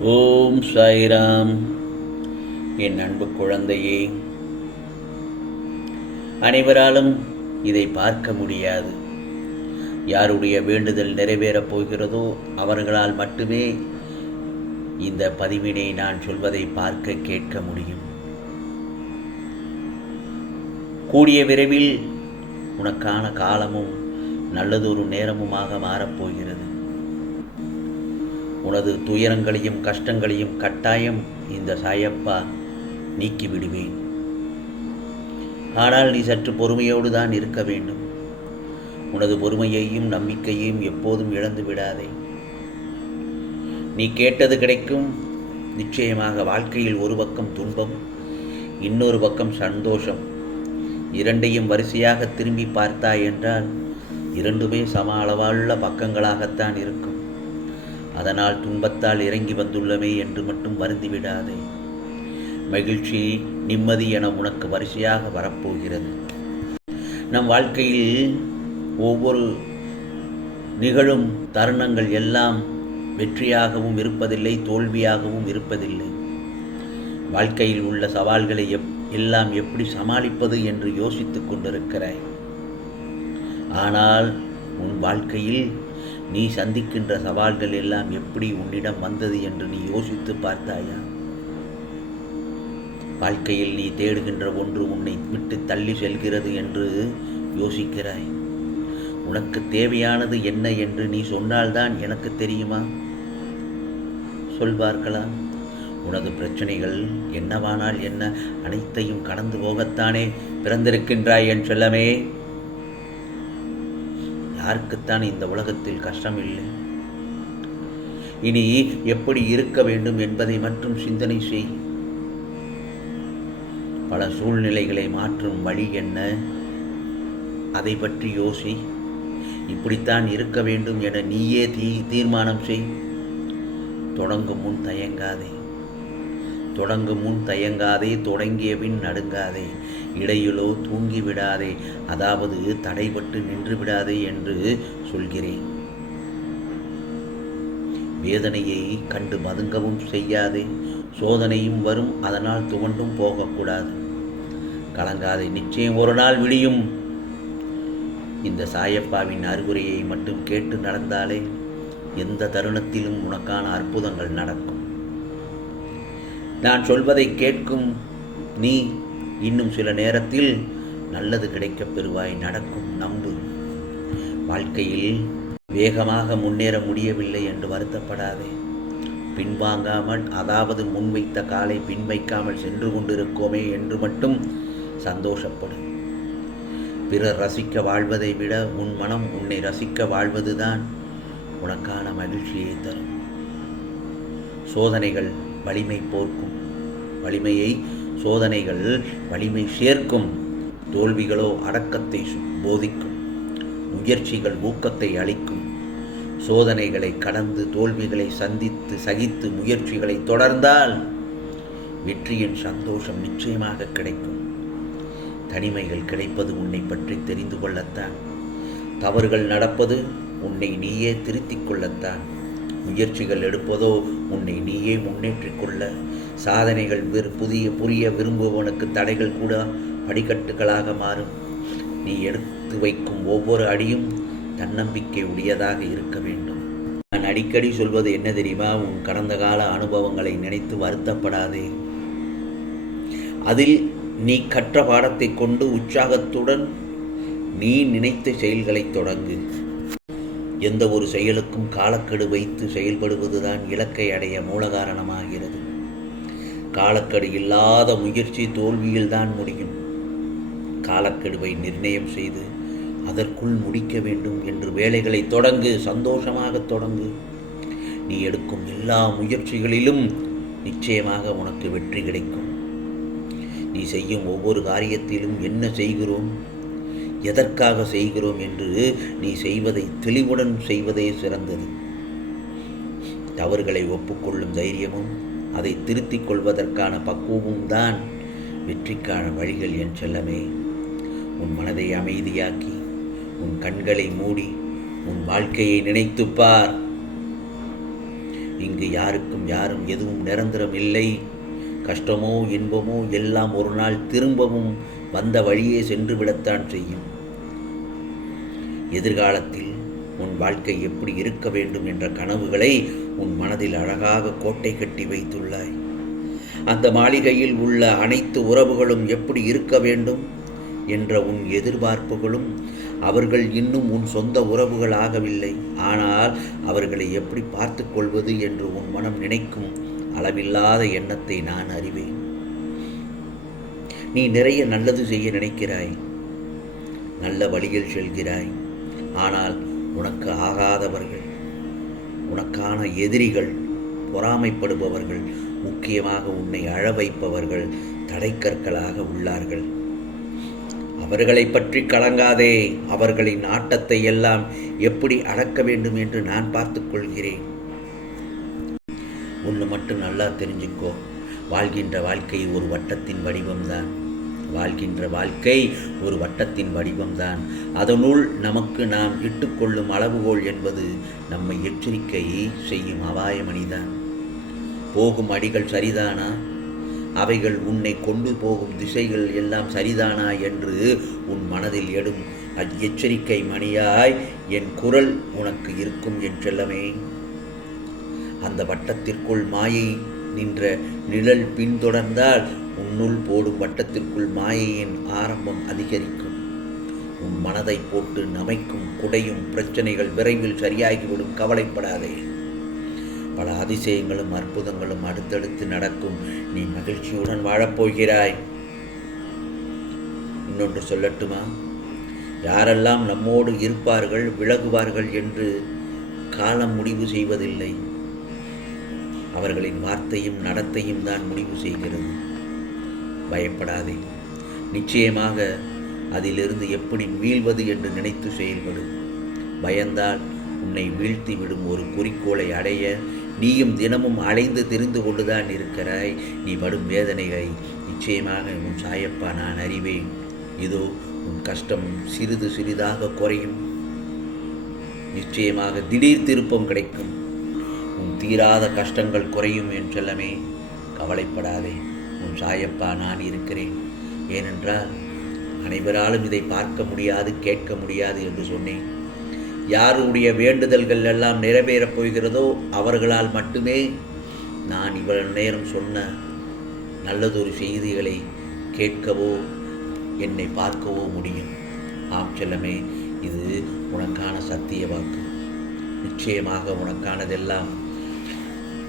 ஓம் சாய்ராம். என் அன்பு குழந்தையே அனைவராலும் இதை பார்க்க முடியாது. யாருடைய வேண்டுதல் நிறைவேறப் போகிறதோ அவர்களால் மட்டுமே இந்த பதிவினை நான் சொல்வதை பார்க்க கேட்க முடியும். கூடிய விரைவில் உனக்கான காலமும் நல்லதொரு நேரமுமாக மாறப்போகிறது உனது துயரங்களையும் கஷ்டங்களையும் கட்டாயம் இந்த சாயப்பா நீக்கி விடுவேன் ஆனால் நீ சற்று பொறுமையோடு தான் இருக்க வேண்டும். உனது பொறுமையையும் நம்பிக்கையையும் எப்போதும் இழந்து விடாதே. நீ கேட்டது கிடைக்கும். நிச்சயமாக வாழ்க்கையில் ஒரு பக்கம் துன்பம் இன்னொரு பக்கம் சந்தோஷம். இரண்டையும் வரிசையாக திரும்பி பார்த்தாய் என்றால் இரண்டுமே சம அளவுள்ள பக்கங்களாகத்தான் இருக்கும். அதனால் துன்பத்தால் இறங்கி வந்துள்ளமே என்று மட்டும் வருந்திவிடாதே. மகிழ்ச்சி நிம்மதி என உனக்கு வரிசையாக வரப்போகிறது. நம் வாழ்க்கையில் ஒவ்வொரு நிகழும் தருணங்கள் எல்லாம் வெற்றியாகவும் இருப்பதில்லை தோல்வியாகவும் இருப்பதில்லை. வாழ்க்கையில் உள்ள சவால்களை எப் எல்லாம் எப்படி சமாளிப்பது என்று யோசித்துக் கொண்டிருக்கிறாய். ஆனால் உன் வாழ்க்கையில் நீ சந்திக்கின்ற சவால்கள் எல்லாம் எப்படி உன்னிடம் வந்தது என்று நீ யோசித்து பார்த்தாயா? வாழ்க்கையில் நீ தேடுகின்ற ஒன்று உன்னை விட்டு தள்ளி செல்கிறது என்று யோசிக்கிறாய். உனக்கு தேவையானது என்ன என்று நீ சொன்னால்தான் எனக்கு தெரியுமா? சொல்வார்களா? உனது பிரச்சனைகள் என்னவானால் என்ன? அனைத்தையும் கடந்து போகத்தானே பிறந்திருக்கின்றாய் என் செல்லமே. யாருக்குத்தான் இந்த உலகத்தில் கஷ்டம் இல்லை இனி எப்படி இருக்க வேண்டும் என்பதை மட்டும் சிந்தனை செய். பல சூழ்நிலைகளை மாற்றும் வழி என்ன? அதை பற்றி யோசி. இப்படித்தான் இருக்க வேண்டும் என நீயே தீ தீர்மானம் செய். தொடங்கும் முன் தயங்காதே. தொடங்கும் முன் தயங்காதே தொடங்கிய பின் நடுங்காதே. இடையிலோ தூங்கி விடாதே. அதாவது தடைபட்டு நின்று விடாதே என்று சொல்கிறேன். வேதனையை கண்டு மதுங்கவும் செய்யாதே. சோதனையும் வரும் அதனால் துவண்டும் போகக்கூடாது. கலங்காதே நிச்சயம் ஒரு நாள் விடியும். இந்த சாயப்பாவின் அறிவுரையை மட்டும் கேட்டு நடந்தாலே எந்த தருணத்திலும் உனக்கான அற்புதங்கள் நடக்கும். நான் சொல்வதை கேட்கும் நீ இன்னும் சில நேரத்தில் நல்லது கிடைக்கப் பெறுவாய் நடக்கும் நம்பு. வாழ்க்கையில் வேகமாக முன்னேற முடியவில்லை என்று வருத்தப்படாதே. பின்வாங்காமல் அதாவது முன்வைத்த காலை பின்வைக்காமல் சென்று கொண்டிருக்கோமே என்று மட்டும் சந்தோஷப்படும் பிறர் ரசிக்க வாழ்வதை விட உன் மனம் உன்னை ரசிக்க வாழ்வதுதான் உனக்கான மகிழ்ச்சியை தரும். சோதனைகள் வலிமை போர்க்கும். வலிமையை சோதனைகள் வலிமை சேர்க்கும் தோல்விகளோ அடக்கத்தை போதிக்கும். முயற்சிகள் ஊக்கத்தை அளிக்கும். சோதனைகளை கடந்து தோல்விகளை சந்தித்து சகித்து முயற்சிகளை தொடர்ந்தால் வெற்றியின் சந்தோஷம் நிச்சயமாக கிடைக்கும். தனிமைகள் கிடைப்பது உன்னை பற்றி தெரிந்து கொள்ளத்தான். தவறுகள் நடப்பது உன்னை நீயே திருத்திக் கொள்ளத்தான். முயற்சிகள் எடுப்பதோ உன்னை நீயே முன்னேற்றிக் கொள்ள சாதனைகள் வெறு புதிய புரிய விரும்புபவனுக்கு தடைகள் கூட படிக்கட்டுகளாக மாறும். நீ எடுத்து வைக்கும் ஒவ்வொரு அடியும் தன்னம்பிக்கை உடையதாக இருக்க வேண்டும். நான் அடிக்கடி சொல்வது என்ன தெரியுமா? உன் கடந்த கால அனுபவங்களை நினைத்து வருத்தப்படாதே. அதில் நீ கற்ற பாடத்தை கொண்டு உற்சாகத்துடன் நீ நினைத்த செயல்களை தொடங்கு. எந்த ஒரு செயலுக்கும் காலக்கெடு வைத்து செயல்படுவதுதான் இலக்கை அடைய மூல காரணமாகிறது காலக்கெடு இல்லாத முயற்சி தோல்வியில்தான் முடியும். காலக்கெடுவை நிர்ணயம் செய்து அதற்குள் முடிக்க வேண்டும் என்று வேலைகளை தொடங்கு சந்தோஷமாக தொடங்கு. நீ எடுக்கும் எல்லா முயற்சிகளிலும் நிச்சயமாக உனக்கு வெற்றி கிடைக்கும். நீ செய்யும் ஒவ்வொரு காரியத்திலும் என்ன செய்கிறோம்? எதற்காக செய்கிறோம் என்று நீ செய்வதை தெளிவுடன் செய்வதே சிறந்தது. தவறுகளை ஒப்புக்கொள்ளும் தைரியமும் அதை திருத்திக் கொள்வதற்கான பக்குவமும் தான் வெற்றிக்கான வழிகள் என் செல்லமே. உன் மனதை அமைதியாக்கி உன் கண்களை மூடி உன் வாழ்க்கையை நினைத்துப் பார். இங்கு யாருக்கும் யாரும் எதுவும் நிரந்தரம் இல்லை. கஷ்டமோ இன்பமோ எல்லாம் ஒரு நாள் திரும்பவும் வந்த வழியே சென்று விடத்தான் செய்யும். எதிர்காலத்தில் உன் வாழ்க்கை எப்படி இருக்க வேண்டும் என்ற கனவுகளை உன் மனதில் அழகாக கோட்டை கட்டி வைத்துள்ளாய். அந்த மாளிகையில் உள்ள அனைத்து உறவுகளும் எப்படி இருக்க வேண்டும் என்ற உன் எதிர்பார்ப்புகளும் அவர்கள் இன்னும் உன் சொந்த உறவுகள் ஆகவில்லை ஆனால் அவர்களை எப்படி பார்த்து கொள்வது என்று உன் மனம் நினைக்கும் அளவில்லாத எண்ணத்தை நான் அறிவேன். நீ நிறைய நல்லது செய்ய நினைக்கிறாய். நல்ல வழியில் செல்கிறாய். ஆனால் உனக்கு ஆகாதவர்கள் உனக்கான எதிரிகள் பொறாமைப்படுபவர்கள் முக்கியமாக உன்னை அழ வைப்பவர்கள் தடைக்கற்களாக உள்ளார்கள். அவர்களை பற்றி கலங்காதே. அவர்களின் ஆட்டத்தை எல்லாம் எப்படி அடக்க வேண்டும் என்று நான் பார்த்துக்கொள்கிறேன் ஒன்று மட்டும் நல்லா தெரிஞ்சுக்கோ. வாழ்கின்ற வாழ்க்கை ஒரு வட்டத்தின் வடிவம்தான். வாழ்கின்ற வாழ்க்கை ஒரு வட்டத்தின் வடிவம்தான். அதனுள் நமக்கு நாம் இட்டுக்கொள்ளும் அளவுகோல் என்பது நம்மை எச்சரிக்கை செய்யும் அபாயமணிதான். போகும் அடிகள் சரிதானா? அவைகள் உன்னை கொண்டு போகும் திசைகள் எல்லாம் சரிதானா என்று உன் மனதில் எடும் எச்சரிக்கை மணியாய் என் குரல் உனக்கு இருக்கும் என்றெல்லமே. அந்த வட்டத்திற்குள் மாயை நின்ற நிழல் பின்தொடர்ந்தால் உன்னுள் போடும் வட்டத்திற்குள் மாயையின் ஆரம்பம் அதிகரிக்கும். உன் மனதை போட்டு நமைக்கும் குடையும் பிரச்சனைகள் விரைவில் சரியாகிவிடும். கவலைப்படாதே. பல அதிசயங்களும் அற்புதங்களும் அடுத்தடுத்து நடக்கும். நீ மகிழ்ச்சியுடன் வாழப்போகிறாய். இன்னொன்று சொல்லட்டுமா? யாரெல்லாம் நம்மோடு இருப்பார்கள் விலகுவார்கள் என்று காலம் முடிவு செய்வதில்லை. அவர்களின் வார்த்தையும் நடத்தையும் தான் முடிவு செய்கிறது. பயப்படாதே. நிச்சயமாக அதிலிருந்து எப்படி மீள்வது என்று நினைத்து செயல்படு. பயந்தால் உன்னை வீழ்த்தி விடும் ஒரு குறிக்கோளை அடைய நீயும் தினமும் அலைந்து தெரிந்து கொண்டுதான் இருக்கிறாய். நீ படும் வேதனைகளை நிச்சயமாக உன் சாயப்பா நான் அறிவேன். இதோ உன் கஷ்டம் சிறிது சிறிதாக குறையும். நிச்சயமாக திடீர் திருப்பம் கிடைக்கும். உன் தீராத கஷ்டங்கள் குறையும் என் செல்லமே. கவலைப்படாதே. உன் சாயப்பா நான் இருக்கிறேன். ஏனென்றால் அனைவராலும் இதை பார்க்க முடியாது கேட்க முடியாது என்று சொன்னேன். யாருடைய வேண்டுதல்கள் எல்லாம் நிறைவேறப் போகிறதோ அவர்களால் மட்டுமே நான் இவ்வளவு நேரம் சொன்ன நல்லதொரு செய்திகளை கேட்கவோ என்னை பார்க்கவோ முடியும். ஆம் செல்லமே இது உனக்கான சத்திய வாக்கு. நிச்சயமாக உனக்கானதெல்லாம்